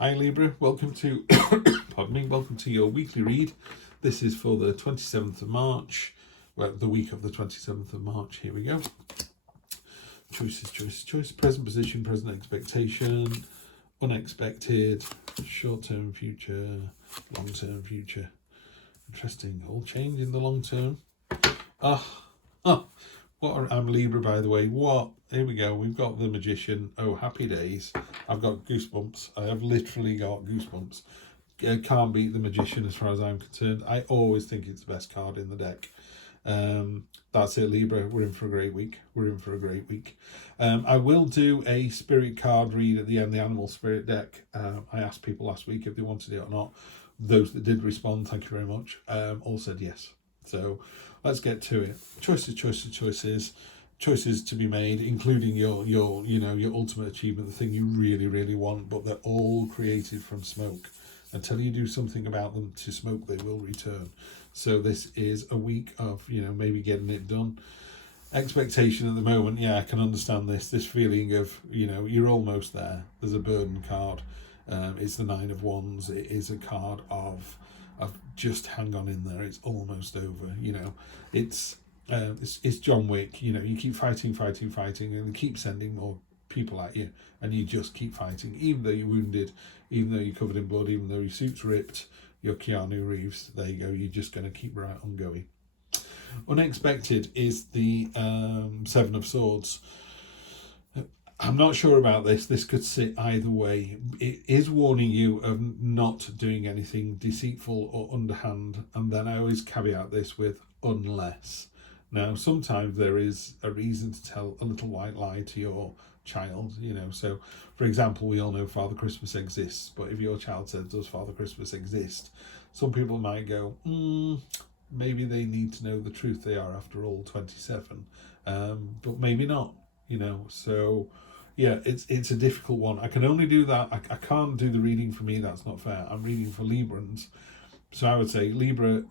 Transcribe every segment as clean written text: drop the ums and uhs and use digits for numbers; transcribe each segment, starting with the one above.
Hi Libra, welcome to pardon me, welcome to your weekly read. This is for the 27th of March, well, the week of the 27th of March. Here we go. Choice, present position, present expectation, unexpected, short-term future, long-term future. Interesting, all change in the long term. I'm Libra, by the way. What? Here we go. We've got the Magician. Oh, happy days. I've got goosebumps. I have literally got goosebumps. Can't beat the Magician as far as I'm concerned. I always think it's the best card in the deck. That's it, Libra. We're in for a great week. I will do a spirit card read at the end, the animal spirit deck. I asked people last week if they wanted it or not. Those that did respond, thank you very much, all said yes. So let's get to it. Choices to be made, including your ultimate achievement, the thing you really want, but they're all created from smoke. Until you do something about them to smoke, they will return. So this is a week of, maybe getting it done. Expectation at the moment, yeah, I can understand this feeling of, you're almost there. There's a burden card. It's the 9 of Wands. It is a card of just hang on in there. It's almost over. It's John Wick. You keep fighting, and they keep sending more people at you, and you just keep fighting, even though you're wounded, even though you're covered in blood, even though your suit's ripped. You're Keanu Reeves. There you go. You're just going to keep right on going. Unexpected is the 7 of Swords. I'm not sure about this. This could sit either way. It is warning you of not doing anything deceitful or underhand. And then I always caveat this with unless. Now, sometimes there is a reason to tell a little white lie to your child, So, for example, we all know Father Christmas exists. But if your child says, does Father Christmas exist? Some people might go, maybe they need to know the truth. They are, after all, 27. But maybe not, So... yeah, it's a difficult one. I can only do that. I can't do the reading for me. That's not fair. I'm reading for Librans. So I would say, Libra,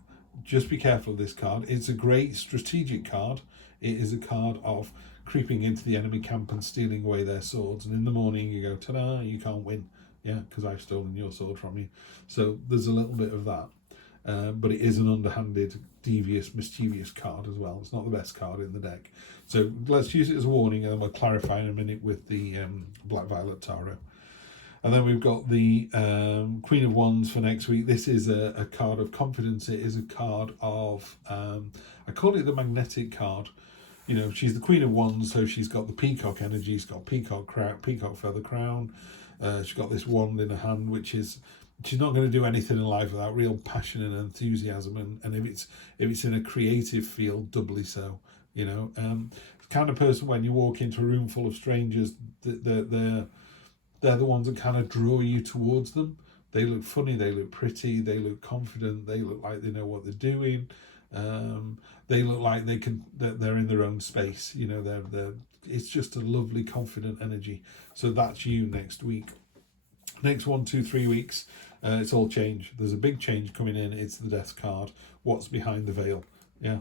just be careful of this card. It's a great strategic card. It is a card of creeping into the enemy camp and stealing away their swords. And in the morning you go, ta-da, you can't win. Yeah, because I've stolen your sword from you. So there's a little bit of that. But it is an underhanded, devious, mischievous card as well. It's not the best card in the deck. So let's use it as a warning, and then we'll clarify in a minute with the Black Violet Tarot. And then we've got the Queen of Wands for next week. This is a card of confidence. It is a card of, I call it the magnetic card. She's the Queen of Wands, so she's got the peacock energy. She's got peacock feather crown. She's got this wand in her hand, which is... she's not going to do anything in life without real passion and enthusiasm, and if it's in a creative field, doubly so. The kind of person, when you walk into a room full of strangers, they're the ones that kind of draw you towards them. They look funny, they look pretty, they look confident, they look like they know what they're doing. They look like they're in their own space. It's just a lovely, confident energy. So that's you next week. Next 1, 2, 3 weeks, it's all change. There's a big change coming in. It's the Death card. What's behind the veil? Yeah.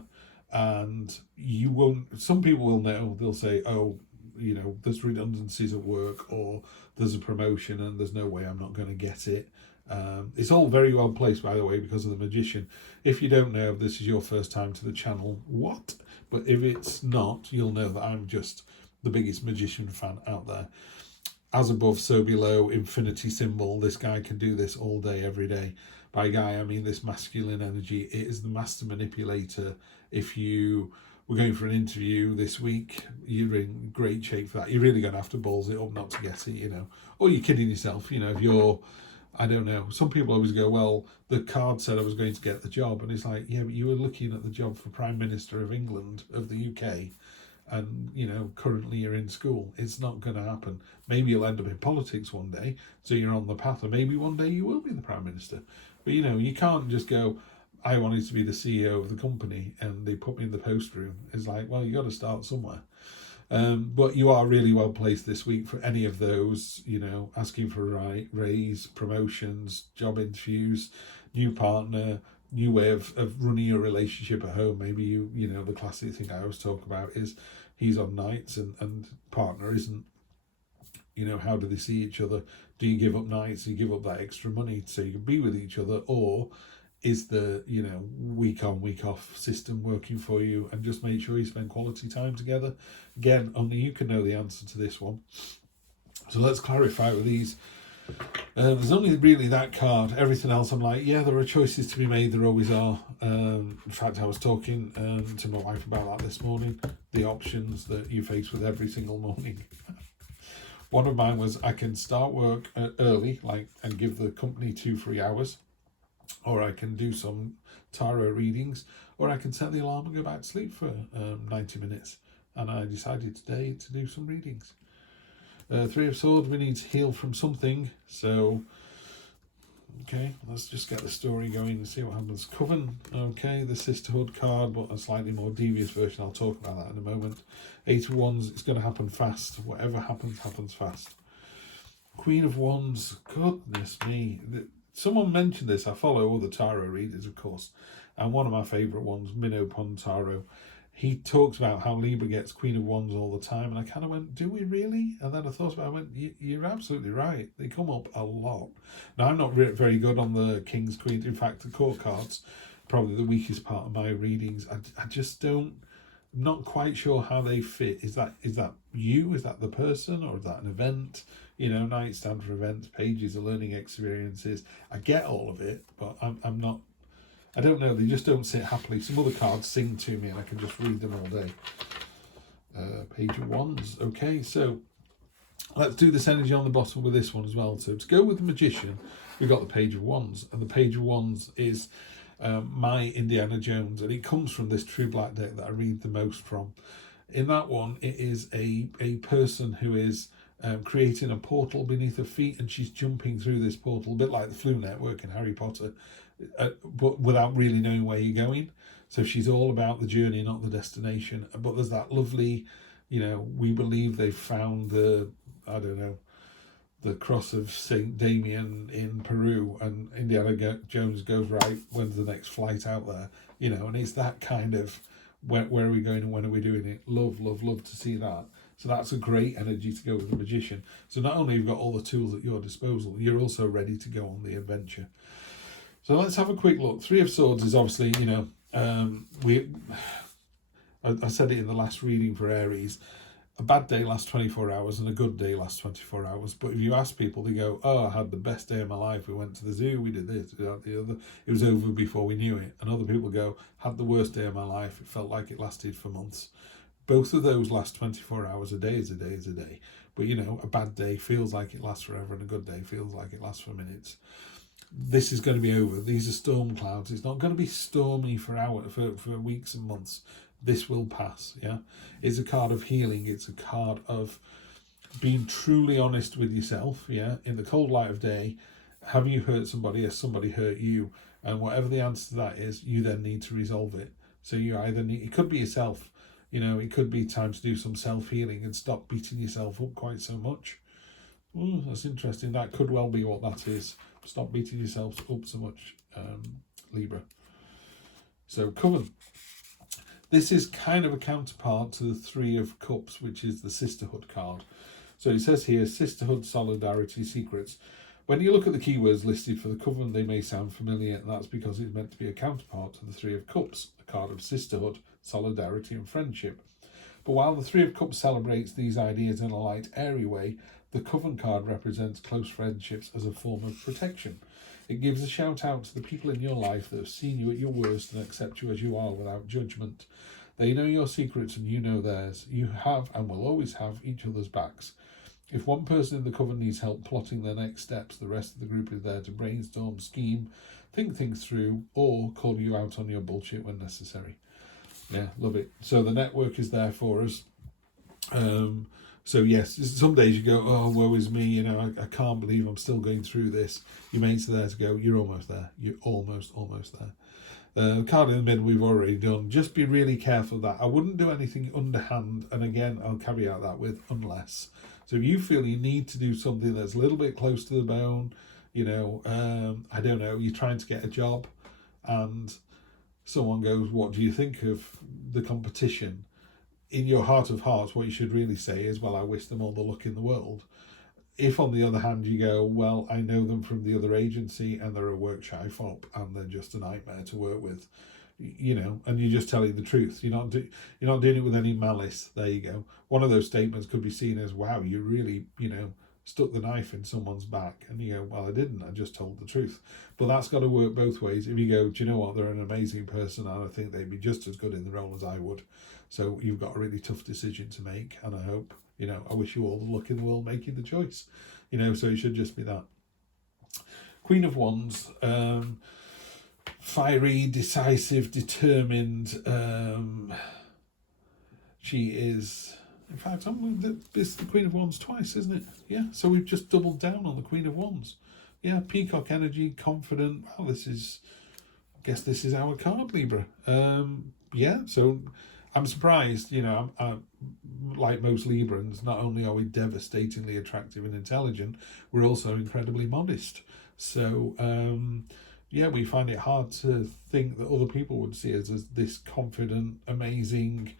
And you won't... some people will know. They'll say, oh, there's redundancies at work, or there's a promotion and there's no way I'm not going to get it. It's all very well placed, by the way, because of the Magician. If you don't know, if this is your first time to the channel, what? But if it's not, you'll know that I'm just the biggest Magician fan out there. As above, so below, infinity symbol. This guy can do this all day, every day. By guy, I mean this masculine energy. It is the master manipulator. If you were going for an interview this week, you're in great shape for that. You're really going to have to balls it up not to get it, Or you're kidding yourself, if you're... I don't know. Some people always go, well, the card said I was going to get the job. And it's like, yeah, but you were looking at the job for Prime Minister of England, of the UK. And, currently you're in school. It's not going to happen. Maybe you'll end up in politics one day, so you're on the path, or maybe one day you will be the Prime Minister. But, you can't just go, I wanted to be the CEO of the company, and they put me in the post room. It's like, well, you got to start somewhere. But you are really well placed this week for any of those, asking for a raise, promotions, job interviews, new partner, new way of running your relationship at home. Maybe the classic thing I always talk about is he's on nights and partner isn't. How do they see each other? Do you give up nights? Do you give up that extra money so you can be with each other? Or is the, week on, week off system working for you? And just make sure you spend quality time together. Again, only you can know the answer to this one. So let's clarify with these. There's only really that card. Everything else, I'm like, yeah, there are choices to be made. There always are. In fact, I was talking to my wife about that this morning. The options that you face with every single morning. One of mine was I can start work early, and give the company 2 free hours, or I can do some tarot readings, or I can set the alarm and go back to sleep for 90 minutes. And I decided today to do some readings. 3 of Swords, we need to heal from something. So, okay, let's just get the story going and see what happens. Coven, okay, the Sisterhood card, but a slightly more devious version. I'll talk about that in a moment. 8 of Wands, it's going to happen fast. Whatever happens, happens fast. Queen of Wands, goodness me. Someone mentioned this. I follow other tarot readers, of course. And one of my favourite ones, Minnow Pond Tarot, he talks about how Libra gets Queen of Wands all the time. And I kind of went, do we really? And then I thought about it, I went, you're absolutely right. They come up a lot. Now, I'm not very good on the King's, Queen. In fact, the court cards, probably the weakest part of my readings. I just don't, I'm not quite sure how they fit. Is that you? Is that the person? Or is that an event? Knights stand for events, pages are learning experiences. I get all of it, but I'm not, I don't know, they just don't sit happily. Some other cards sing to me and I can just read them all day. Page of Wands. Okay, so let's do this energy on the bottom with this one as well. So to go with the Magician, we've got the Page of Wands. And the Page of Wands is my Indiana Jones. And it comes from this True Black deck that I read the most from. In that one, it is a person who is creating a portal beneath her feet, and she's jumping through this portal, a bit like the Flu Network in Harry Potter, but without really knowing where you're going. So she's all about the journey, not the destination. But there's that lovely, we believe they've found the cross of Saint Damien in Peru, and Indiana Jones goes, right, when's the next flight out there? And it's that kind of, where are we going and when are we doing it? Love to see that. So that's a great energy to go with the Magician. So not only have you got all the tools at your disposal, you're also ready to go on the adventure. So let's have a quick look. 3 of Swords is obviously, I said it in the last reading for Aries. A bad day lasts 24 hours and a good day lasts 24 hours. But if you ask people, they go, oh, I had the best day of my life. We went to the zoo, we did this, we did that, the other. It was over before we knew it. And other people go, had the worst day of my life. It felt like it lasted for months. Both of those last 24 hours. A day is a day is a day. But, a bad day feels like it lasts forever and a good day feels like it lasts for minutes. This is going to be over. These are storm clouds. It's not going to be stormy for weeks and months. This will pass, yeah? It's a card of healing. It's a card of being truly honest with yourself, yeah? In the cold light of day, have you hurt somebody? Has somebody hurt you? And whatever the answer to that is, you then need to resolve it. So you either need, it could be yourself, it could be time to do some self-healing and stop beating yourself up quite so much. Ooh, that's interesting. That could well be what that is. Stop beating yourself up so much, Libra. So, Coven. This is kind of a counterpart to the 3 of Cups, which is the Sisterhood card. So it says here, Sisterhood, Solidarity, Secrets. When you look at the keywords listed for the Coven, they may sound familiar, and that's because it's meant to be a counterpart to the 3 of Cups, a card of sisterhood, solidarity and friendship. But while the 3 of Cups celebrates these ideas in a light, airy way, the Coven card represents close friendships as a form of protection. It gives a shout out to the people in your life that have seen you at your worst and accept you as you are without judgment. They know your secrets and you know theirs. You have and will always have each other's backs. If one person in the Coven needs help plotting their next steps, the rest of the group is there to brainstorm, scheme, think things through, or call you out on your bullshit when necessary. Yeah, love it. So the network is there for us. So yes, some days you go, oh, woe is me, I can't believe I'm still going through this. Your mates are there to go, you're almost there. You're almost there. Card in the middle we've already done. Just be really careful of that. I wouldn't do anything underhand. And again, I'll carry out that with unless. So if you feel you need to do something that's a little bit close to the bone, I don't know, you're trying to get a job and someone goes, what do you think of the competition? In your heart of hearts, what you should really say is, well, I wish them all the luck in the world. If on the other hand you go, well, I know them from the other agency and they're a work shy fop and they're just a nightmare to work with, you know, and you're just telling the truth. You're not doing it with any malice. There you go. One of those statements could be seen as, wow, you really, you know, stuck the knife in someone's back. And you go, well, I didn't. I just told the truth. But that's got to work both ways. If you go, do you know what, they're an amazing person and I think they'd be just as good in the role as I would. So you've got a really tough decision to make. And I hope, you know, I wish you all the luck in the world making the choice. You know, so it should just be that. Queen of Wands, fiery, decisive, determined. She is, in fact, it's the Queen of Wands twice, isn't it? Yeah, so we've just doubled down on the Queen of Wands. Yeah, peacock energy, confident. Well, I guess this is our card, Libra. Yeah, so I'm surprised, you know, I'm like most Librans, not only are we devastatingly attractive and intelligent, we're also incredibly modest. So, yeah, we find it hard to think that other people would see us as this confident, amazing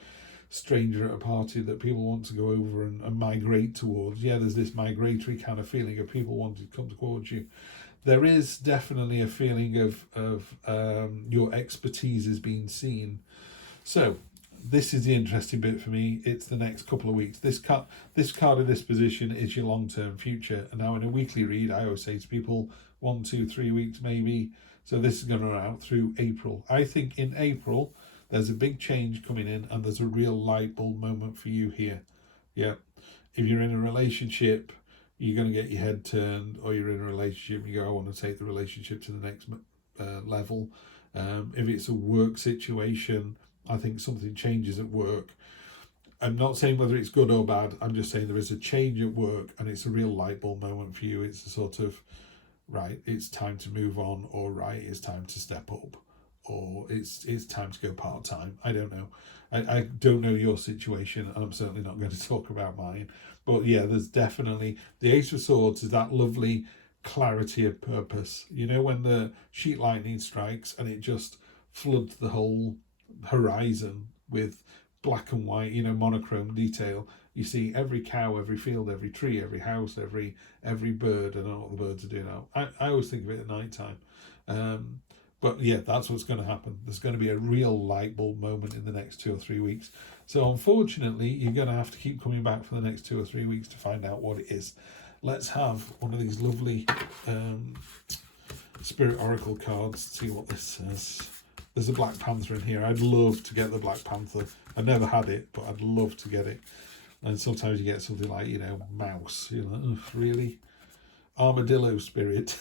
stranger at a party that people want to go over and migrate towards. Yeah, there's this migratory kind of feeling of people wanting to come towards you. There is definitely a feeling of your expertise is being seen. So, this is the interesting bit for me. It's the next couple of weeks. This card in this position is your long-term future. And now in a weekly read, I always say to people, 1, 2, 3 weeks maybe. So this is going to run out through April. I think in April, there's a big change coming in and there's a real light bulb moment for you here. Yeah. If you're in a relationship, you're going to get your head turned, or you're in a relationship and you go, I want to take the relationship to the next level. If it's a work situation, I think something changes at work. I'm not saying whether it's good or bad. I'm just saying there is a change at work and it's a real light bulb moment for you. It's a sort of, right, it's time to move on, or right, it's time to step up, or it's time to go part-time. I don't know. I don't know your situation, and I'm certainly not going to talk about mine. But yeah, there's definitely, the Ace of Swords is that lovely clarity of purpose. You know, when the sheet lightning strikes and it just floods the whole horizon with black and white, you know, monochrome detail. You see every cow, every field, every tree, every house, every bird. I don't know what the birds are doing now. I always think of it at night time. But yeah, that's what's going to happen. There's going to be a real light bulb moment in the next 2 or 3 weeks. So unfortunately, you're going to have to keep coming back for the next 2 or 3 weeks to find out what it is. Let's have one of these lovely Spirit Oracle cards, see what this says. There's a Black Panther in here. I'd love to get the Black Panther. I've never had it, but I'd love to get it. And sometimes you get something like, you know, mouse. You're like, oh, really? Armadillo spirit.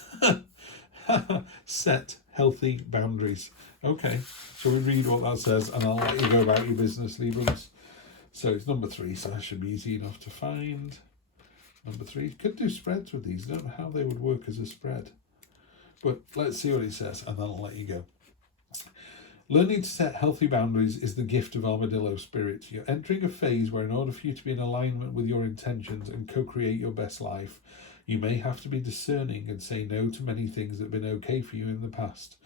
Set healthy boundaries. Okay, so we read what that says, and I'll let you go about your business, Librans. So it's number 3, so that should be easy enough to find. Number 3. Could do spreads with these. I don't know how they would work as a spread. But let's see what it says, and then I'll let you go. Learning to set healthy boundaries is the gift of Armadillo Spirit. You're entering a phase where in order for you to be in alignment with your intentions and co-create your best life, you may have to be discerning and say no to many things that have been okay for you in the past.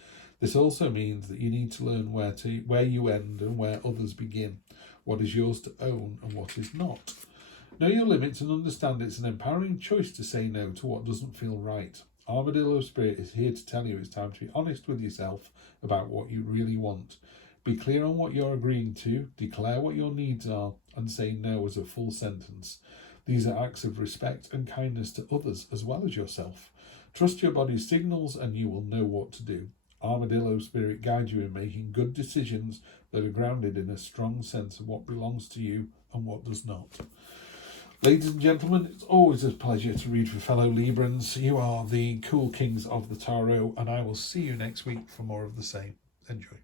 This also means that you need to learn where you end and where others begin, what is yours to own and what is not. Know your limits and understand it's an empowering choice to say no to what doesn't feel right. Armadillo Spirit is here to tell you it's time to be honest with yourself about what you really want. Be clear on what you're agreeing to, declare what your needs are, and say no as a full sentence. These are acts of respect and kindness to others as well as yourself. Trust your body's signals and you will know what to do. Armadillo Spirit guides you in making good decisions that are grounded in a strong sense of what belongs to you and what does not. Ladies and gentlemen, it's always a pleasure to read for fellow Librans. You are the cool kings of the tarot, and I will see you next week for more of the same. Enjoy.